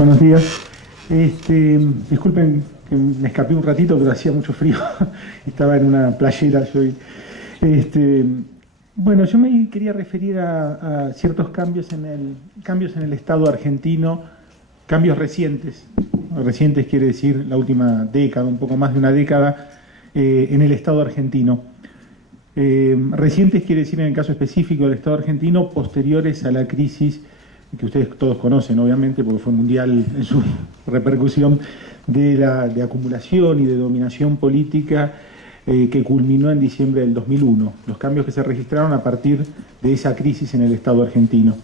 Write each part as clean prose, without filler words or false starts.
Buenos días. Disculpen que me escapé un ratito, pero hacía mucho frío. Estaba en una playera yo. Bueno, yo me quería referir a ciertos cambios en el Estado argentino, cambios recientes. Recientes quiere decir la última década, un poco más de una década, en el Estado argentino. Recientes quiere decir, en el caso específico del Estado argentino, posteriores a la crisis que ustedes todos conocen, obviamente, porque fue mundial en su repercusión, de acumulación y de dominación política que culminó en diciembre del 2001. Los cambios que se registraron a partir de esa crisis en el Estado argentino.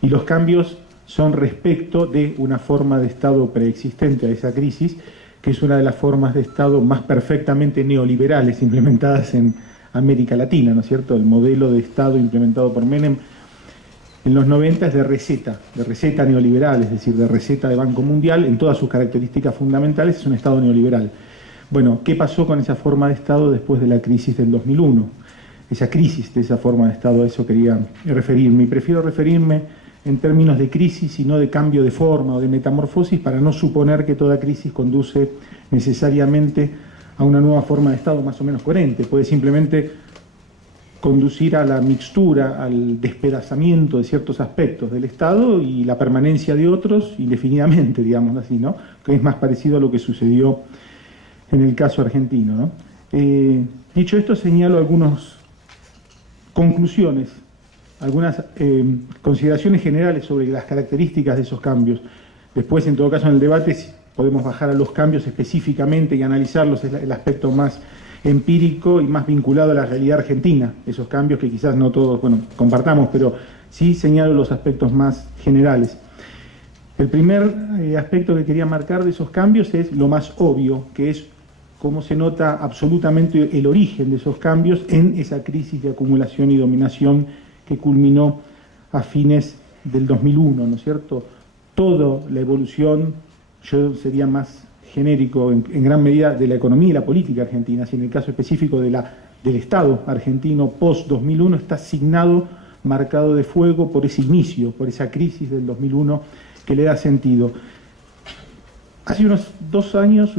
Y los cambios son respecto de una forma de Estado preexistente a esa crisis, que es una de las formas de Estado más perfectamente neoliberales implementadas en América Latina, ¿no es cierto? El modelo de Estado implementado por Menem en los 90 es de receta neoliberal, es decir, de receta de Banco Mundial, en todas sus características fundamentales es un Estado neoliberal. Bueno, ¿qué pasó con esa forma de Estado después de la crisis del 2001? Esa crisis de esa forma de Estado, a eso quería referirme. Y prefiero referirme en términos de crisis y no de cambio de forma o de metamorfosis, para no suponer que toda crisis conduce necesariamente a una nueva forma de Estado más o menos coherente. Puede simplemente conducir a la mixtura, al despedazamiento de ciertos aspectos del Estado y la permanencia de otros indefinidamente, digamos así, ¿no? Que es más parecido a lo que sucedió en el caso argentino, ¿no? Dicho esto, señalo algunas conclusiones, algunas consideraciones generales sobre las características de esos cambios. Después, en todo caso, en el debate podemos bajar a los cambios específicamente y analizarlos, es el aspecto más empírico y más vinculado a la realidad argentina, esos cambios que quizás no todos, compartamos, pero sí señalo los aspectos más generales. El primer aspecto que quería marcar de esos cambios es lo más obvio, que es cómo se nota absolutamente el origen de esos cambios en esa crisis de acumulación y dominación que culminó a fines del 2001, ¿no es cierto? Toda la evolución, yo sería más genérico en gran medida, de la economía y la política argentina, si en el caso específico del Estado argentino post-2001 está asignado, marcado de fuego por ese inicio, por esa crisis del 2001 que le da sentido. Hace unos 2 años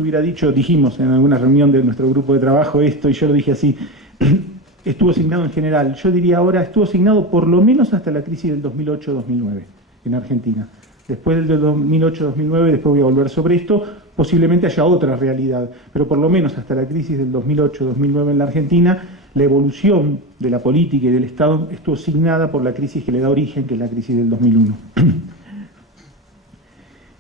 dijimos en alguna reunión de nuestro grupo de trabajo esto, y yo lo dije así, estuvo asignado en general, yo diría ahora estuvo asignado por lo menos hasta la crisis del 2008-2009 en Argentina. Después del 2008-2009, después voy a volver sobre esto, posiblemente haya otra realidad, pero por lo menos hasta la crisis del 2008-2009 en la Argentina, la evolución de la política y del Estado estuvo asignada por la crisis que le da origen, que es la crisis del 2001.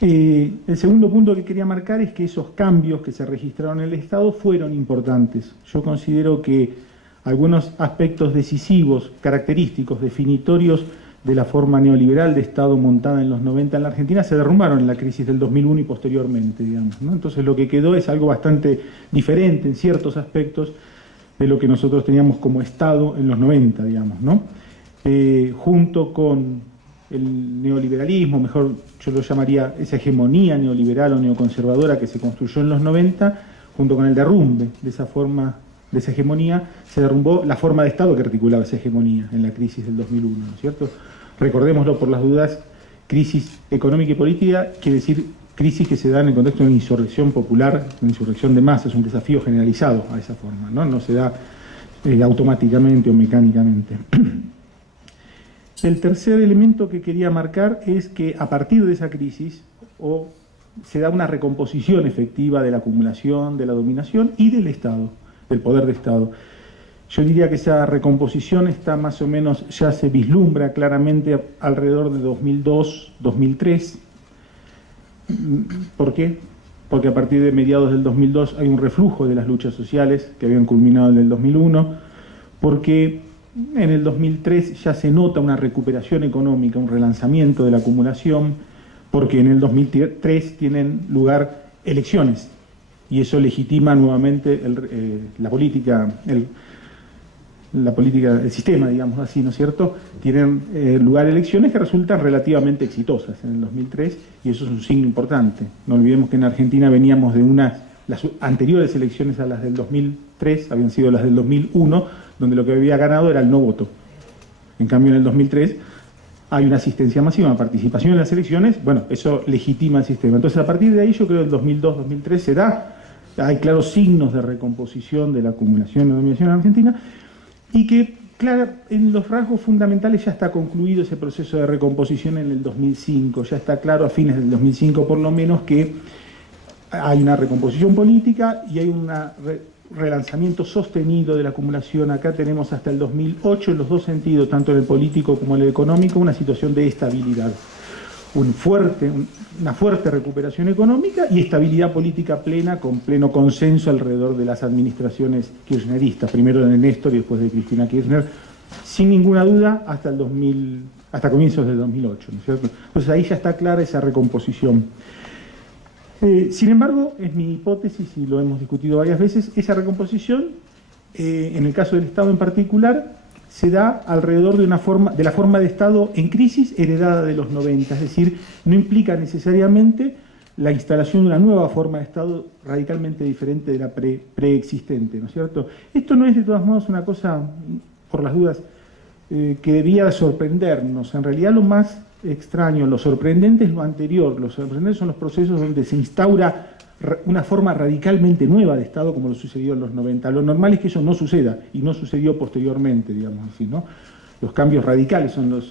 El segundo punto que quería marcar es que esos cambios que se registraron en el Estado fueron importantes. Yo considero que algunos aspectos decisivos, característicos, definitorios de la forma neoliberal de Estado montada en los 90 en la Argentina se derrumbaron en la crisis del 2001 y posteriormente, digamos, ¿no? Entonces lo que quedó es algo bastante diferente en ciertos aspectos de lo que nosotros teníamos como Estado en los 90, digamos, ¿no? Junto con el neoliberalismo, mejor yo lo llamaría esa hegemonía neoliberal o neoconservadora que se construyó en los 90, junto con el derrumbe de esa forma, de esa hegemonía, se derrumbó la forma de Estado que articulaba esa hegemonía en la crisis del 2001, ¿no es cierto? Recordémoslo por las dudas, crisis económica y política quiere decir crisis que se da en el contexto de una insurrección popular, una insurrección de masas, un desafío generalizado a esa forma, ¿no? No se da automáticamente o mecánicamente. El tercer elemento que quería marcar es que a partir de esa crisis se da una recomposición efectiva de la acumulación, de la dominación y del Estado, del poder de Estado. Yo diría que esa recomposición está más o menos, ya se vislumbra claramente alrededor de 2002, 2003. ¿Por qué? Porque a partir de mediados del 2002 hay un reflujo de las luchas sociales que habían culminado en el 2001, porque en el 2003 ya se nota una recuperación económica, un relanzamiento de la acumulación, porque en el 2003 tienen lugar elecciones, y eso legitima nuevamente la política, el sistema, digamos así, ¿no es cierto? Tienen lugar elecciones que resultan relativamente exitosas en el 2003, y eso es un signo importante. No olvidemos que en Argentina veníamos de las anteriores elecciones a las del 2003, habían sido las del 2001, donde lo que había ganado era el no voto. En cambio, en el 2003 hay una asistencia masiva, una participación en las elecciones, bueno, eso legitima el sistema. Entonces, a partir de ahí, yo creo que el 2002-2003 se da, hay claros signos de recomposición de la acumulación y dominación en Argentina, y que, claro, en los rasgos fundamentales ya está concluido ese proceso de recomposición en el 2005, ya está claro a fines del 2005 por lo menos que hay una recomposición política y hay un relanzamiento sostenido de la acumulación. Acá tenemos hasta el 2008, en los dos sentidos, tanto en el político como en el económico, una situación de estabilidad. Una fuerte recuperación económica y estabilidad política plena, con pleno consenso alrededor de las administraciones kirchneristas, primero de Néstor y después de Cristina Kirchner, sin ninguna duda hasta comienzos del 2008, ¿no es cierto? Entonces ahí ya está clara esa recomposición. Sin embargo, es mi hipótesis, y lo hemos discutido varias veces, esa recomposición, en el caso del Estado en particular, se da alrededor de la forma de Estado en crisis heredada de los 90, es decir, no implica necesariamente la instalación de una nueva forma de Estado radicalmente diferente de la preexistente, ¿no es cierto? Esto no es de todas modos una cosa, por las dudas, que debía sorprendernos. En realidad lo más extraño, lo sorprendente es lo anterior. Lo sorprendente son los procesos donde se instaura una forma radicalmente nueva de Estado, como lo sucedió en los 90. Lo normal es que eso no suceda, y no sucedió posteriormente, digamos así, ¿no? Los cambios radicales son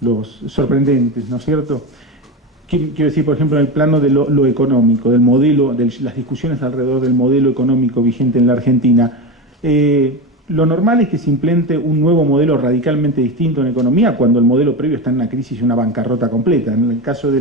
los sorprendentes, ¿no es cierto? Quiero decir, por ejemplo, en el plano de lo económico, del modelo, de las discusiones alrededor del modelo económico vigente en la Argentina. Lo normal es que se implemente un nuevo modelo radicalmente distinto en economía cuando el modelo previo está en una crisis y una bancarrota completa. En el caso de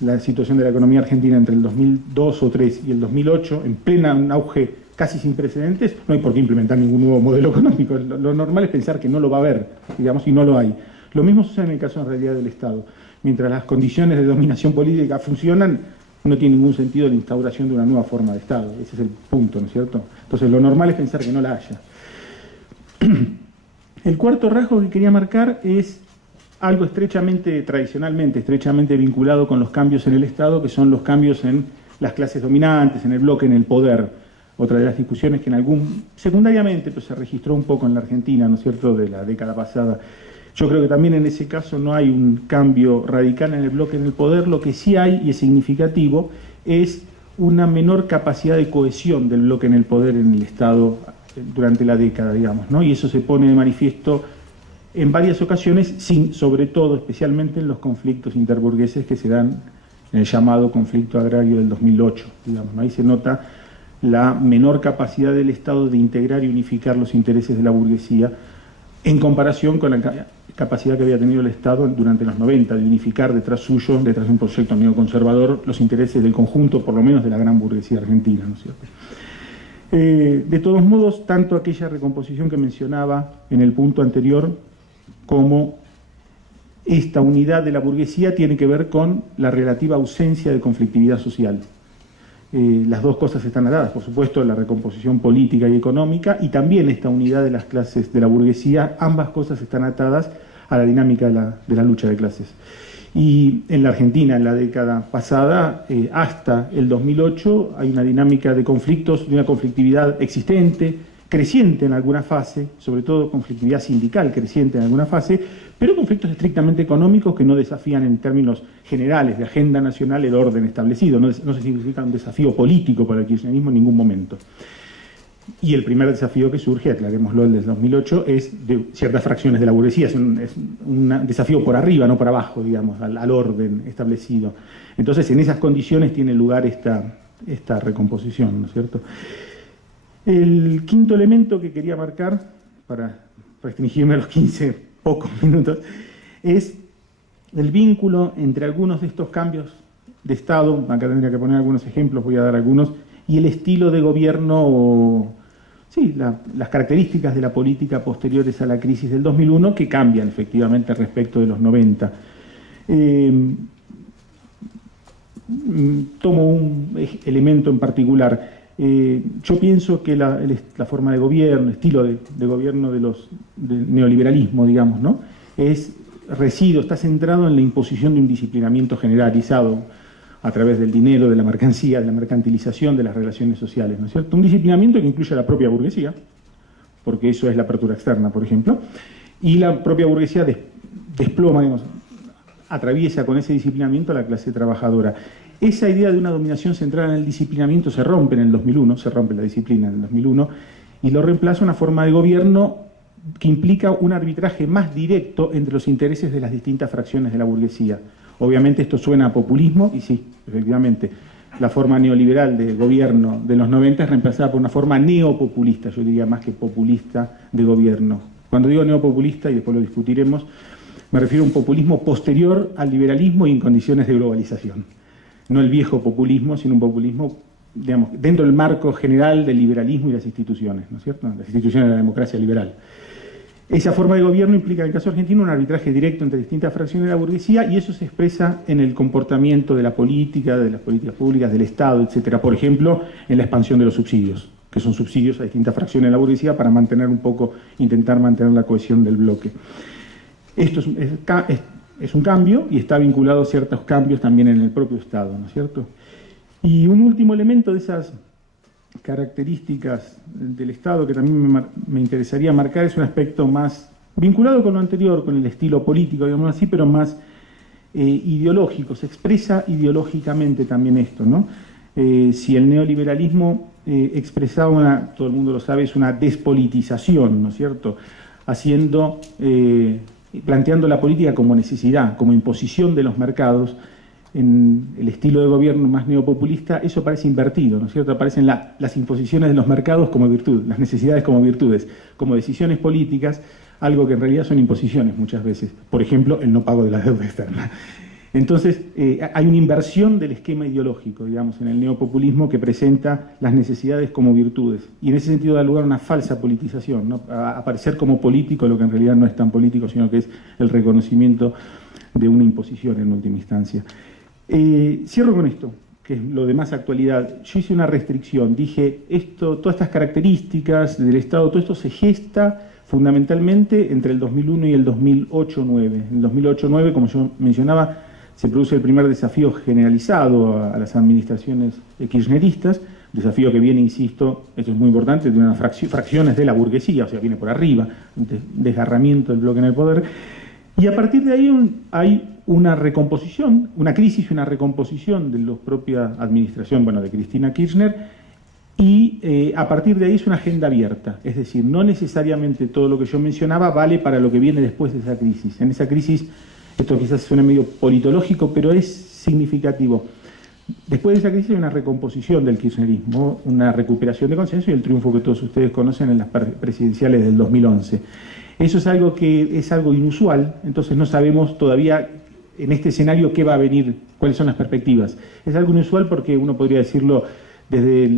la situación de la economía argentina entre el 2002 o 2003 y el 2008, en plena un auge casi sin precedentes, no hay por qué implementar ningún nuevo modelo económico. Lo normal es pensar que no lo va a haber, digamos, y no lo hay. Lo mismo sucede en el caso en realidad del Estado. Mientras las condiciones de dominación política funcionan, no tiene ningún sentido la instauración de una nueva forma de Estado. Ese es el punto, ¿no es cierto? Entonces, lo normal es pensar que no la haya. El cuarto rasgo que quería marcar es algo tradicionalmente estrechamente vinculado con los cambios en el Estado, que son los cambios en las clases dominantes, en el bloque, en el poder. Otra de las discusiones que secundariamente pues, se registró un poco en la Argentina, ¿no es cierto?, de la década pasada. Yo creo que también en ese caso no hay un cambio radical en el bloque, en el poder. Lo que sí hay, y es significativo, es una menor capacidad de cohesión del bloque en el poder en el Estado durante la década, digamos, ¿no? Y eso se pone de manifiesto en varias ocasiones, sobre todo, especialmente en los conflictos interburgueses que se dan en el llamado conflicto agrario del 2008, digamos, ¿no? Ahí se nota la menor capacidad del Estado de integrar y unificar los intereses de la burguesía en comparación con la capacidad que había tenido el Estado durante los 90 de unificar detrás suyo, detrás de un proyecto neoconservador, los intereses del conjunto, por lo menos de la gran burguesía argentina, ¿no es cierto? De todos modos, tanto aquella recomposición que mencionaba en el punto anterior como esta unidad de la burguesía tiene que ver con la relativa ausencia de conflictividad social. Las dos cosas están atadas, por supuesto, la recomposición política y económica, y también esta unidad de las clases de la burguesía. Ambas cosas están atadas a la dinámica de la lucha de clases. Y en la Argentina, en la década pasada, hasta el 2008, hay una dinámica de conflictos, de una conflictividad existente, creciente en alguna fase, sobre todo conflictividad sindical creciente en alguna fase, pero conflictos estrictamente económicos que no desafían en términos generales de agenda nacional el orden establecido, no se significa un desafío político para el kirchnerismo en ningún momento. Y el primer desafío que surge, aclarémoslo, el del 2008, es de ciertas fracciones de la burguesía, es un desafío por arriba, no por abajo, digamos, al orden establecido. Entonces, en esas condiciones tiene lugar esta recomposición, ¿no es cierto? El quinto elemento que quería marcar, para restringirme a los 15 pocos minutos, es el vínculo entre algunos de estos cambios de Estado, acá tendría que poner algunos ejemplos, voy a dar algunos, y el estilo de gobierno, las características de la política posteriores a la crisis del 2001 que cambian efectivamente respecto de los 90. Tomo un elemento en particular. Yo pienso que la forma de gobierno, el estilo de gobierno del neoliberalismo, digamos, ¿no?, está centrado en la imposición de un disciplinamiento generalizado a través del dinero, de la mercancía, de la mercantilización de las relaciones sociales, ¿no es cierto? Un disciplinamiento que incluye a la propia burguesía, porque eso es la apertura externa, por ejemplo, y la propia burguesía desploma, digamos, atraviesa con ese disciplinamiento a la clase trabajadora. Esa idea de una dominación centrada en el disciplinamiento se rompe en el 2001, se rompe la disciplina en el 2001, y lo reemplaza una forma de gobierno que implica un arbitraje más directo entre los intereses de las distintas fracciones de la burguesía. Obviamente esto suena a populismo, y sí, efectivamente, la forma neoliberal de gobierno de los 90 es reemplazada por una forma neopopulista, yo diría más que populista de gobierno. Cuando digo neopopulista, y después lo discutiremos, me refiero a un populismo posterior al liberalismo y en condiciones de globalización. No el viejo populismo, sino un populismo, digamos, dentro del marco general del liberalismo y las instituciones, ¿no es cierto? Las instituciones de la democracia liberal. Esa forma de gobierno implica, en el caso argentino, un arbitraje directo entre distintas fracciones de la burguesía, y eso se expresa en el comportamiento de la política, de las políticas públicas, del Estado, etcétera. Por ejemplo, en la expansión de los subsidios, que son subsidios a distintas fracciones de la burguesía para mantener un poco, intentar mantener la cohesión del bloque. Esto es un cambio y está vinculado a ciertos cambios también en el propio Estado, ¿no es cierto? Y un último elemento de esas características del Estado que también me interesaría marcar es un aspecto más vinculado con lo anterior, con el estilo político, digamos así, pero más ideológico. Se expresa ideológicamente también esto, ¿no? Si el neoliberalismo expresaba todo el mundo lo sabe, es una despolitización, ¿no es cierto? Planteando la política como necesidad, como imposición de los mercados. En el estilo de gobierno más neopopulista, eso parece invertido, ¿no es cierto? Aparecen las imposiciones de los mercados como virtud, las necesidades como virtudes, como decisiones políticas, algo que en realidad son imposiciones muchas veces. Por ejemplo, el no pago de la deuda externa. Entonces, hay una inversión del esquema ideológico, digamos, en el neopopulismo que presenta las necesidades como virtudes. Y en ese sentido da lugar a una falsa politización, ¿no? A aparecer como político lo que en realidad no es tan político, sino que es el reconocimiento de una imposición en última instancia. Cierro con esto, que es lo de más actualidad. Yo hice una restricción, dije, todas estas características del Estado, todo esto se gesta fundamentalmente entre el 2001 y el 2008-9. En el 2008-9, como yo mencionaba, se produce el primer desafío generalizado a las administraciones kirchneristas, desafío que viene, insisto, esto es muy importante, de unas fracciones de la burguesía, o sea, viene por arriba, un desgarramiento del bloque en el poder, y a partir de ahí hay una recomposición, una crisis y una recomposición de la propia administración, bueno, de Cristina Kirchner, y a partir de ahí es una agenda abierta, es decir, no necesariamente todo lo que yo mencionaba vale para lo que viene después de esa crisis. En esa crisis, esto quizás suene medio politológico, pero es significativo. Después de esa crisis hay una recomposición del kirchnerismo, una recuperación de consenso y el triunfo que todos ustedes conocen en las presidenciales del 2011. Eso es algo que es algo inusual, entonces no sabemos todavía en este escenario qué va a venir, cuáles son las perspectivas. Es algo inusual porque uno podría decirlo desde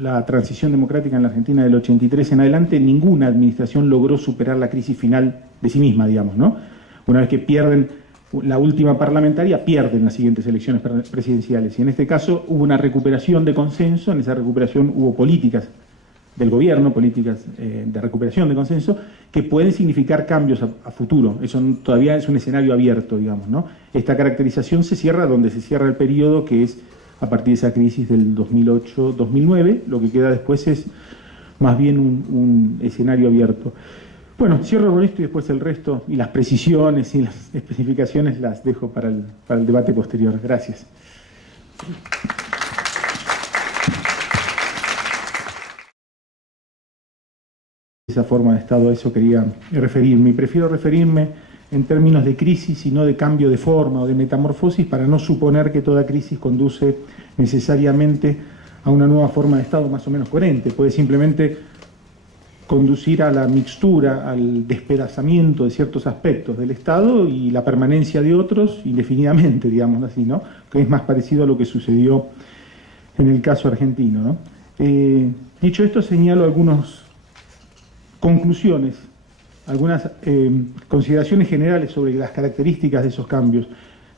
la transición democrática en la Argentina del 83 en adelante, ninguna administración logró superar la crisis final de sí misma, digamos, ¿no? Una vez que pierden la última parlamentaria, pierden las siguientes elecciones presidenciales. Y en este caso hubo una recuperación de consenso, en esa recuperación hubo políticas del gobierno, políticas de recuperación de consenso, que pueden significar cambios a futuro. Eso todavía es un escenario abierto, digamos, ¿no? Esta caracterización se cierra donde se cierra el periodo, que es a partir de esa crisis del 2008-2009, lo que queda después es más bien un escenario abierto. Bueno, cierro con esto y después el resto, y las precisiones y las especificaciones las dejo para el debate posterior. Gracias. Esa forma de Estado, a eso quería referirme, y prefiero referirme en términos de crisis y no de cambio de forma o de metamorfosis, para no suponer que toda crisis conduce necesariamente a una nueva forma de Estado más o menos coherente. Puede simplemente conducir a la mixtura, al despedazamiento de ciertos aspectos del Estado y la permanencia de otros indefinidamente, digamos así, ¿no? Que es más parecido a lo que sucedió en el caso argentino, ¿no? Dicho esto, señalo algunas conclusiones, algunas consideraciones generales sobre las características de esos cambios.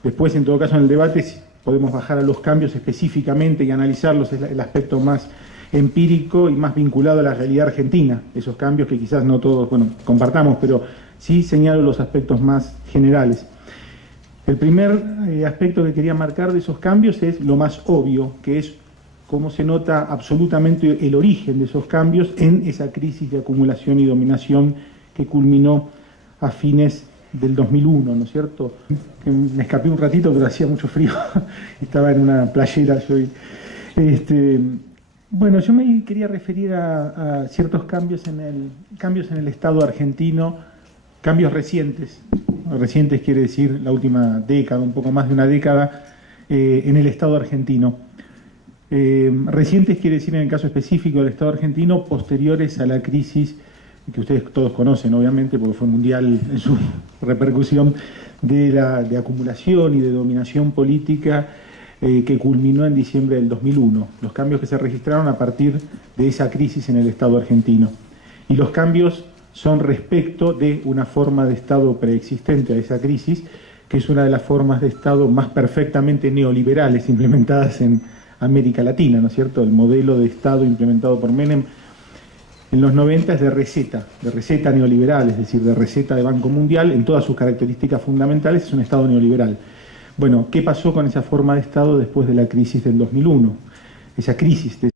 Después, en todo caso, en el debate podemos bajar a los cambios específicamente y analizarlos, es el aspecto más empírico y más vinculado a la realidad argentina, esos cambios que quizás no todos, bueno, compartamos, pero sí señalo los aspectos más generales. El primer aspecto que quería marcar de esos cambios es lo más obvio, que es cómo se nota absolutamente el origen de esos cambios en esa crisis de acumulación y dominación que culminó a fines del 2001, ¿no es cierto? Que me escapé un ratito, pero hacía mucho frío. Estaba en una playera yo. Bueno, yo me quería referir a ciertos cambios en el Estado argentino, cambios recientes. Recientes quiere decir la última década, un poco más de una década, en el Estado argentino. Recientes quiere decir en el caso específico del Estado argentino, posteriores a la crisis que ustedes todos conocen, obviamente, porque fue mundial en su repercusión, de acumulación y de dominación política que culminó en diciembre del 2001. Los cambios que se registraron a partir de esa crisis en el Estado argentino. Y los cambios son respecto de una forma de Estado preexistente a esa crisis, que es una de las formas de Estado más perfectamente neoliberales implementadas en América Latina, ¿no es cierto? El modelo de Estado implementado por Menem en los 90 es de receta neoliberal, es decir, de receta de Banco Mundial, en todas sus características fundamentales es un Estado neoliberal. Bueno, ¿qué pasó con esa forma de Estado después de la crisis del 2001? Esa crisis de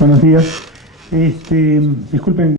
Buenos días. Disculpen.